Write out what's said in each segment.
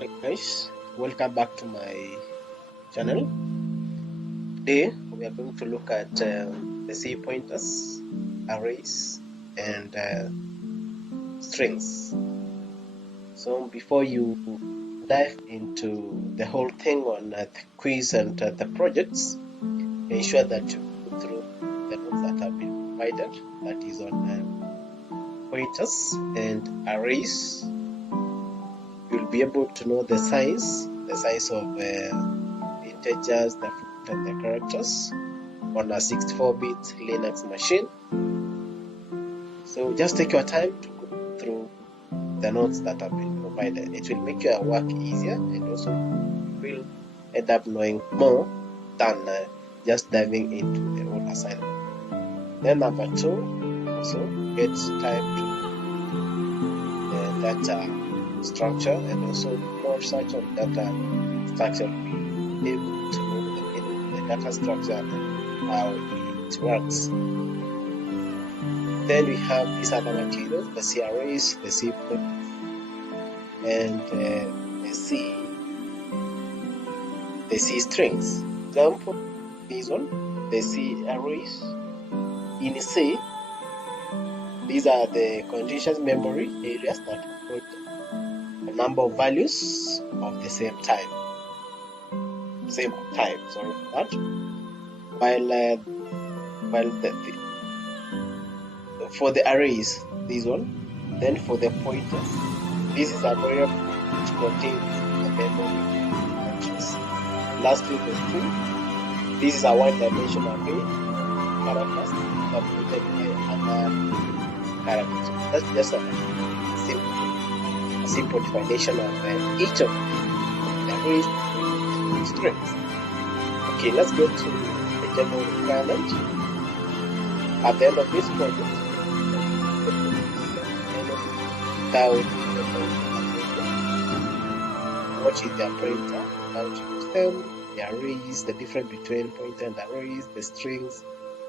Hey guys, welcome back to my channel. Today we are going to look at the C pointers, arrays, and strings. So before you dive into the whole thing on the quiz and the projects, ensure that you go through the notes that have been provided, that is on pointers and arrays. You'll be able to know the size of integers, the float and the characters on a 64-bit Linux machine. So just take your time to go through the notes that have been provided. It will make your work easier, and also you will end up knowing more than just diving into the whole assignment. Then number 2, also get time to data structure, and also more research on data structure will be able to know the meaning of the data structure and how it works. Then we have these other materials, the C arrays, the C pointers, and the C strings. Example, this one, the C arrays. In C, these are the continuous memory areas that hold a number of values of the same type. Sorry for that. While for the arrays, this one. Then for the pointers, this is a variable which contains the memory entries. Lastly, the string. This is a one-dimensional array characters separated by other characters. That's just a simple definition of each of the arrays and strings. Okay, let's go to the general requirement. At the end of this project, what is the pointer, how to use them, the arrays, the difference between pointer and arrays, the strings,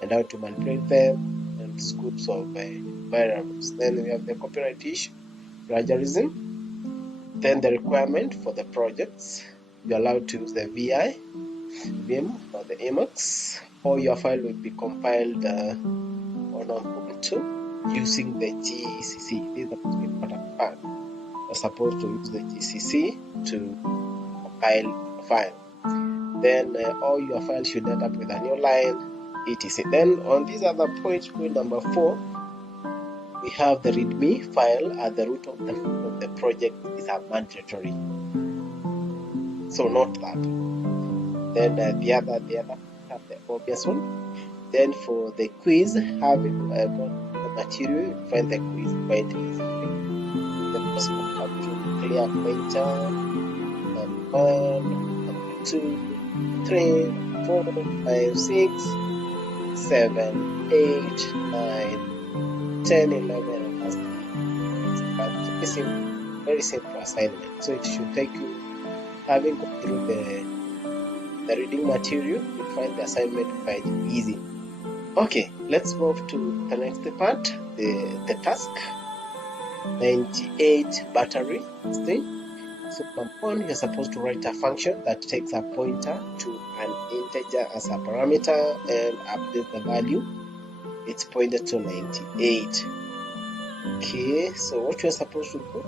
and how to manipulate them, and scopes of variables. Then we have the copyright issue, plagiarism. Then the requirement for the projects, you're allowed to use the vim or the Emacs, or your file will be compiled on Ubuntu using the GCC. This is the most important part. You're supposed to use the GCC to compile a file. Then all your files should end up with a new line, etc. Then on this other point number 4, we have the README file at the root of the project is a mandatory. So note that. Then the other have the obvious one. Then for the quiz, having got the material, you find the quiz quite easily. The first one have to clear pointer, number 1, number 2, 3, 4, 5, 6, 7, 8, 9, 10, 11, and last. It's a very simple assignment. So it should take you, having gone through the reading material, you'll find the assignment quite easy. Okay, let's move to the next part, the task. 98 battery thing. So number 1, you're supposed to write a function that takes a pointer to an integer as a parameter and update the value. It's pointed to 98. Okay, so what you're supposed to do,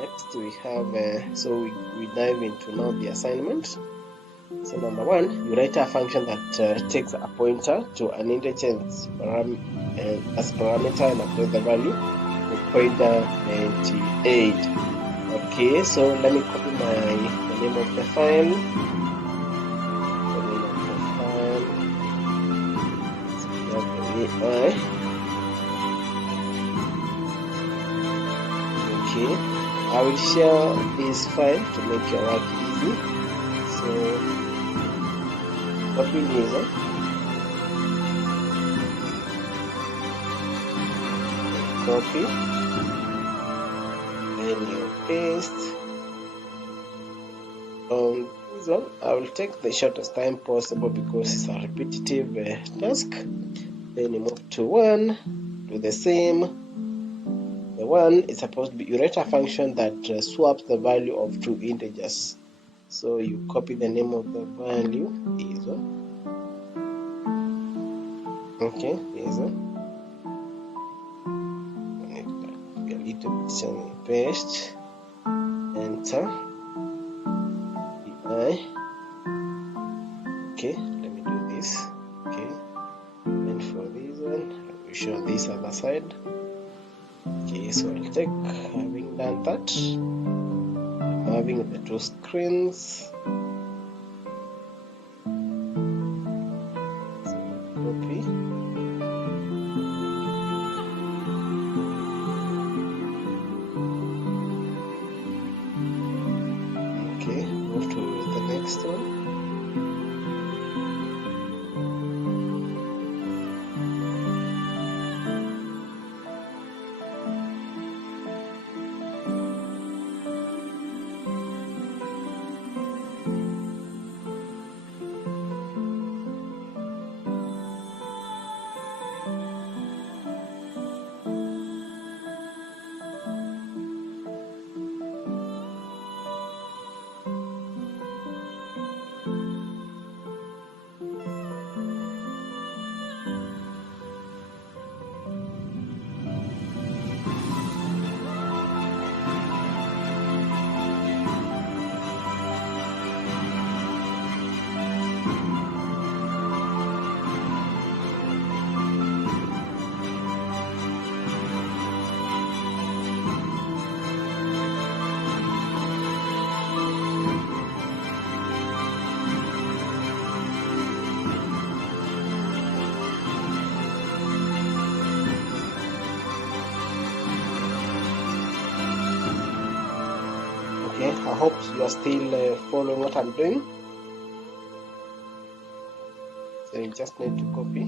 next we have so we dive into now the assignment. So number 1, you write a function that takes a pointer to an integer as parameter and update the value with pointer 98. Okay, so let me copy the name of the file. Okay, I will share this file to make your work easy. So copy this, copy, then you paste. this one, I will take the shortest time possible because it's a repetitive task. Then you move to 1, do the same. The 1 is supposed to be, you write a function that swaps the value of two integers. So you copy the name of the value, is okay, is a little bit and paste, enter, okay, let me do this, okay, and for this one, I will show this other side. Okay, so I'll take, having done that, I'm having the two screens. So copy. Okay, move to the next one. Okay, I hope you are still following what I'm doing. So you just need to copy. I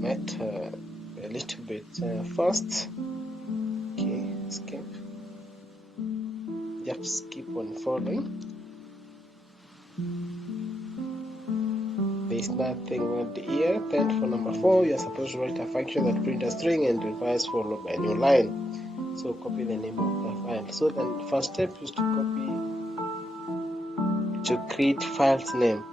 might a little bit fast. Okay, skip. Just keep on following. There is nothing wrong here. Then for number 4, you are supposed to write a function that prints a string and reverse followed by a new line. So copy the name of the file. So then the first step is to copy, to create file's name.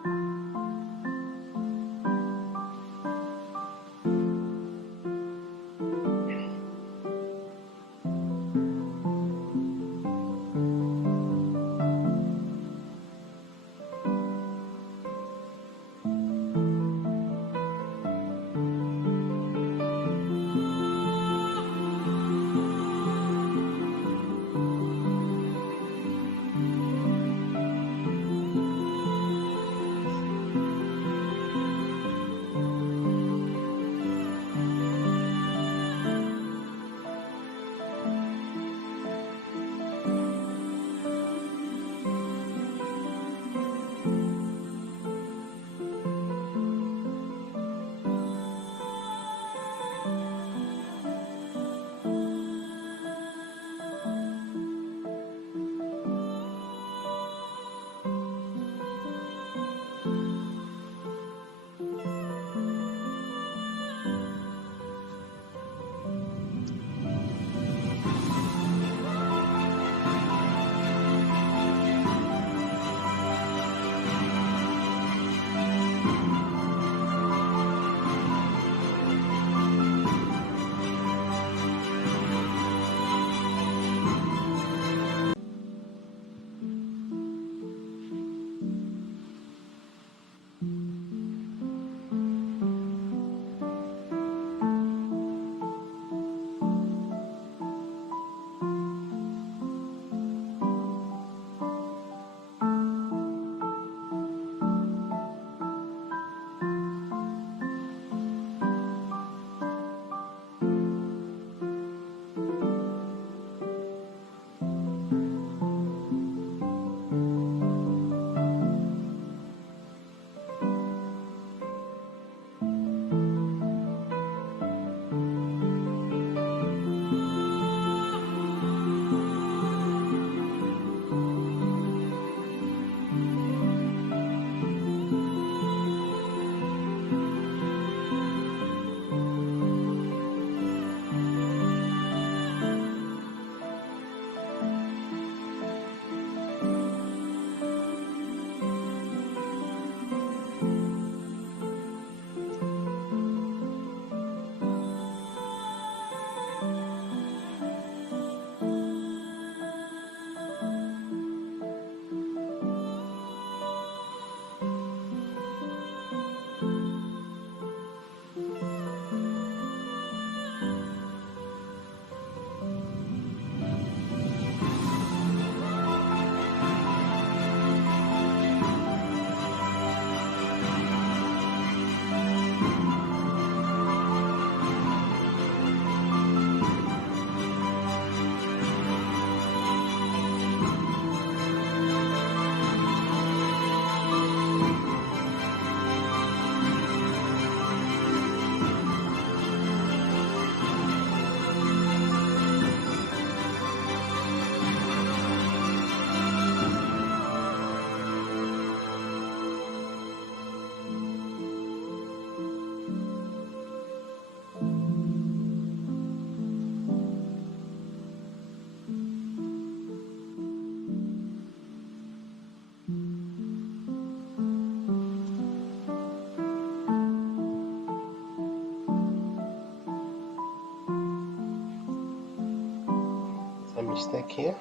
mistake here.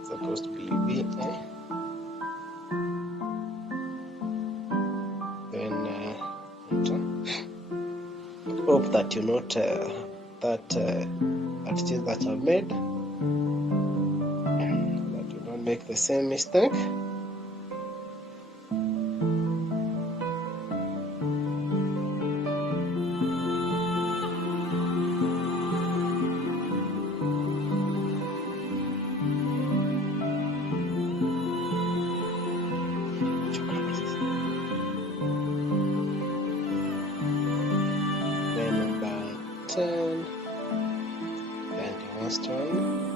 It's supposed to be VI. Then enter. Hope that you note that change that I've made, that you don't make the same mistake. Then number 10, then the last one.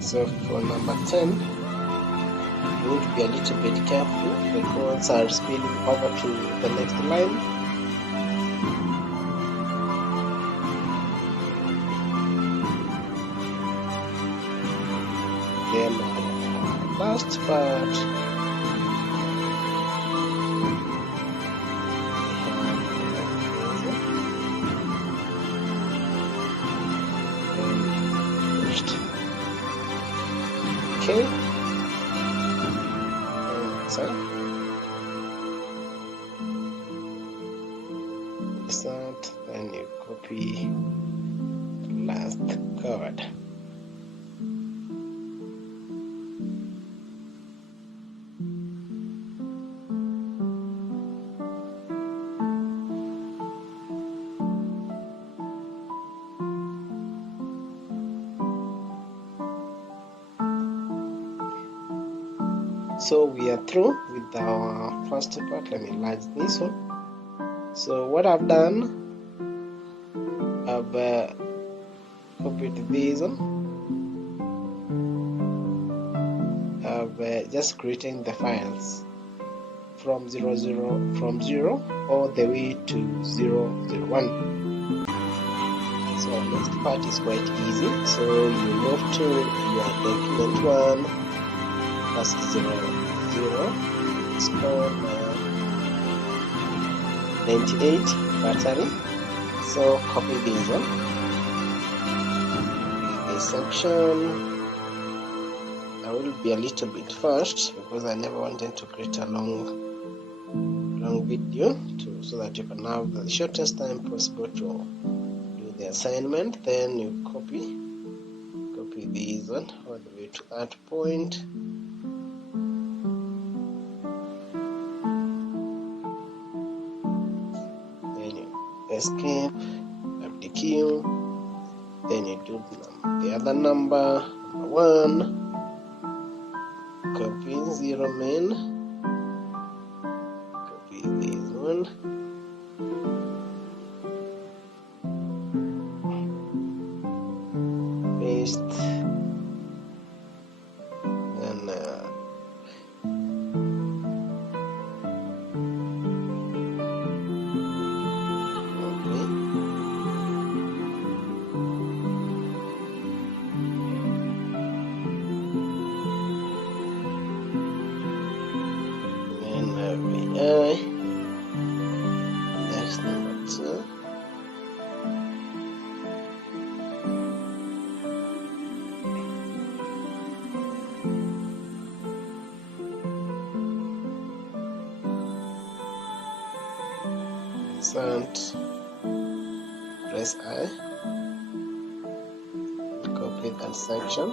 So for number 10, you need to be a little bit careful. The codes are spilling over to the next line. Then last part, okay. So insert, then you copy the last code. So we are through with our first part. Let me enlarge this one. So what I've done, I've copied this one. I've just creating the files from 0 all the way to 001. So next part is quite easy. So you move to your document 1. That's 0, 0. It's called 98 battery. So copy this one. This section. I will be a little bit fast because I never wanted to create a long video so that you can have the shortest time possible to do the assignment. Then you copy this one all the way to that point. Escape, FDQ, then you do the other number 1, copy 0 main, copy this one, paste, then next number 2. Insert, press I, copy that section.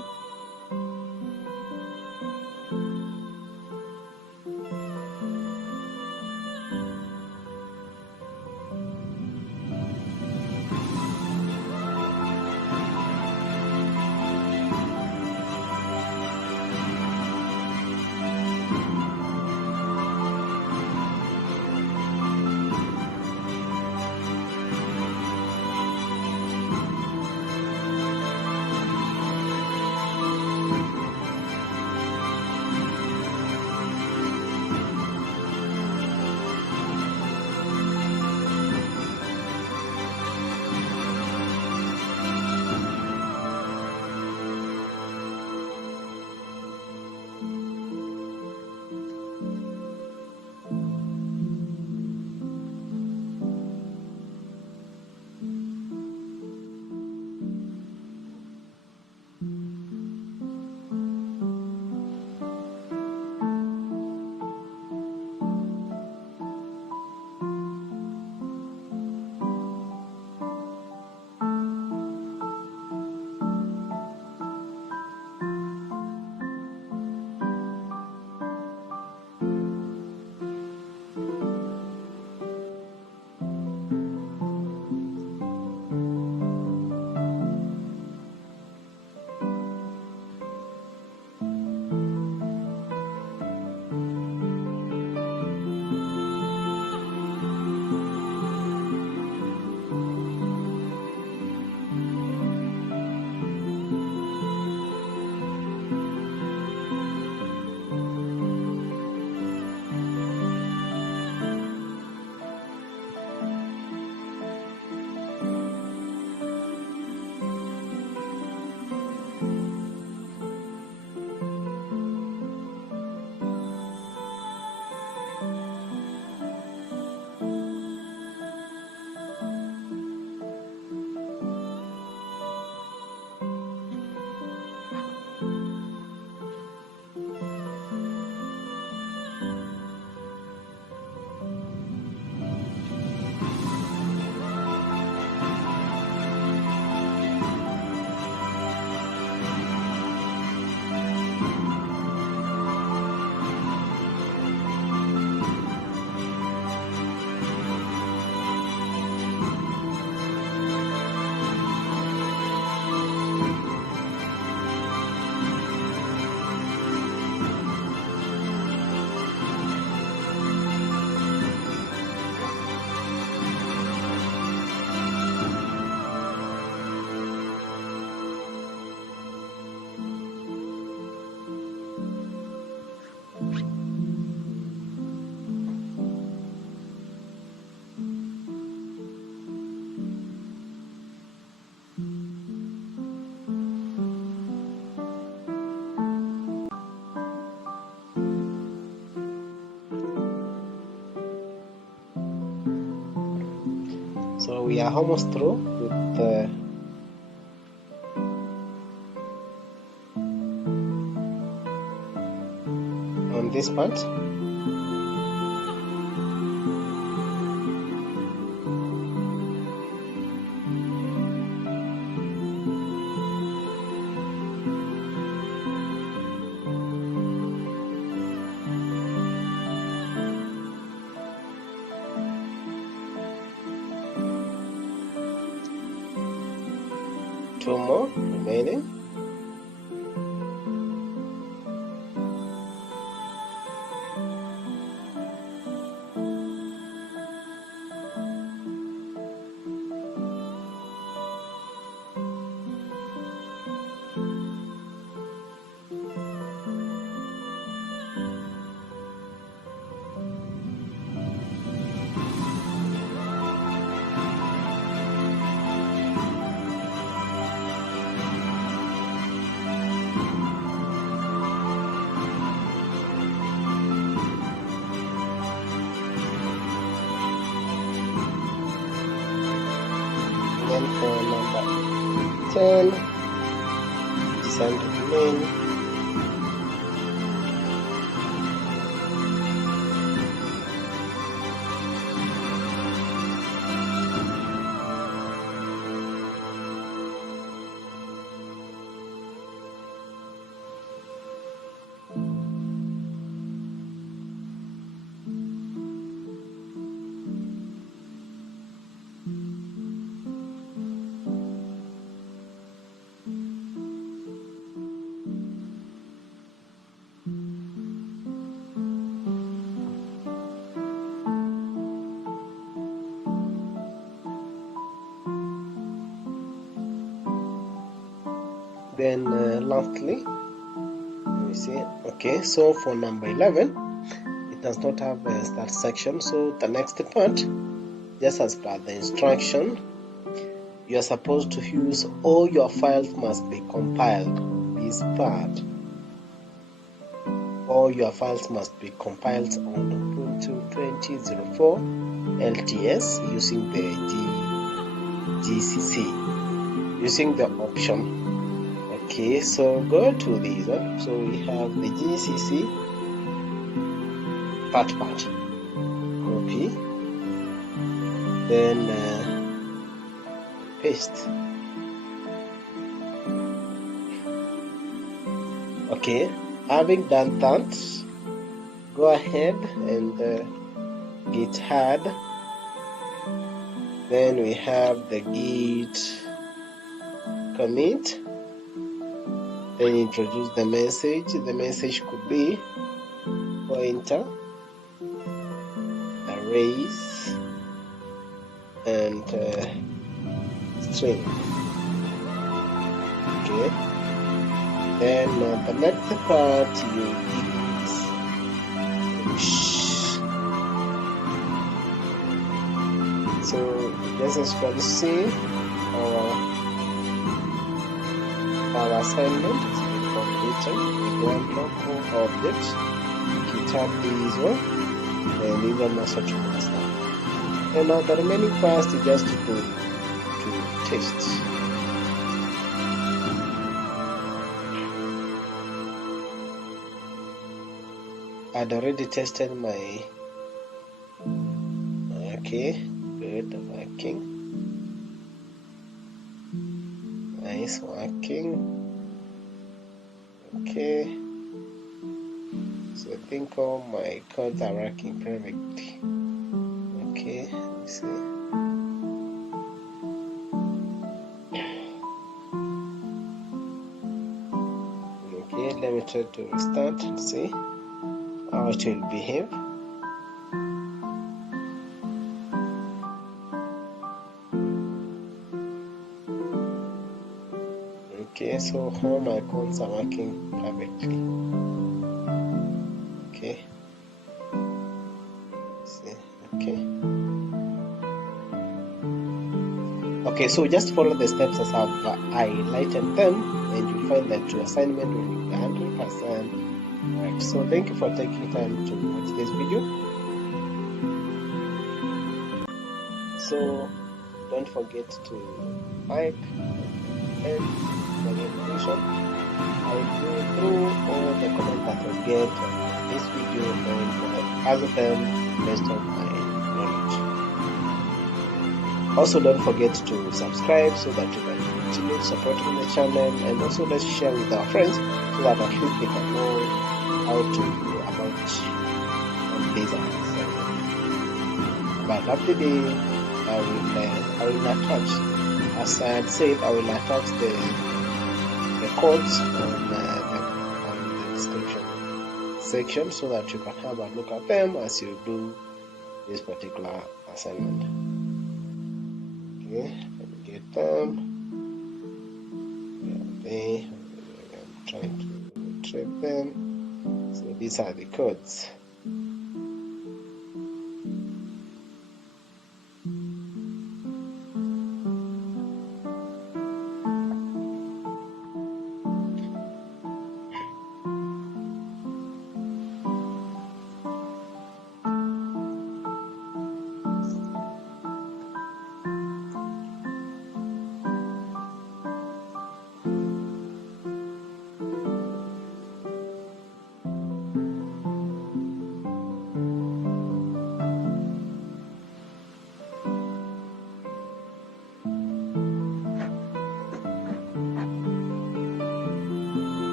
we are almost through with the on this part. Two more remaining. Then for number 10, send to main. Then lastly, let me see. Okay, so for number 11, it does not have a start section. So the next part, just as per the instruction, you are supposed to use all your files must be compiled. This part, all your files must be compiled on Ubuntu 20.04 LTS using the GCC, using the option. Okay, so go to these. So we have the GCC part, copy, then paste. Okay, having done that, go ahead and git add. Then we have the git commit. Then introduce the message. The message could be pointer, arrays, and string. Okay. Then the next part you use push. So this is what you see. Our assignment is completed. One local object, GitHub this one, and even master to master. And now the remaining part is just to test. I'd already tested my. Okay, good working. Nice working. Okay, so I think all my codes are working perfectly. Okay, let me see. Okay, let me try to restart and see how it will behave. Okay, so all my codes are working perfectly. Okay. See. Okay. Okay, so just follow the steps as I've highlighted them, and you'll find that your assignment will be 100% right. So thank you for taking time to watch this video. So don't forget to like and for the information. I will go through all the comments that I get on this video and answer them based on my knowledge. Also, don't forget to subscribe so that you can continue supporting the channel, and also let's share with our friends so that at least they can know how to go about this assignment. But after the I will attach, as I had said, I will attach the codes on the description section so that you can have a look at them as you do this particular assignment. Okay, let me get them. I'm trying to retrieve them. So these are the codes.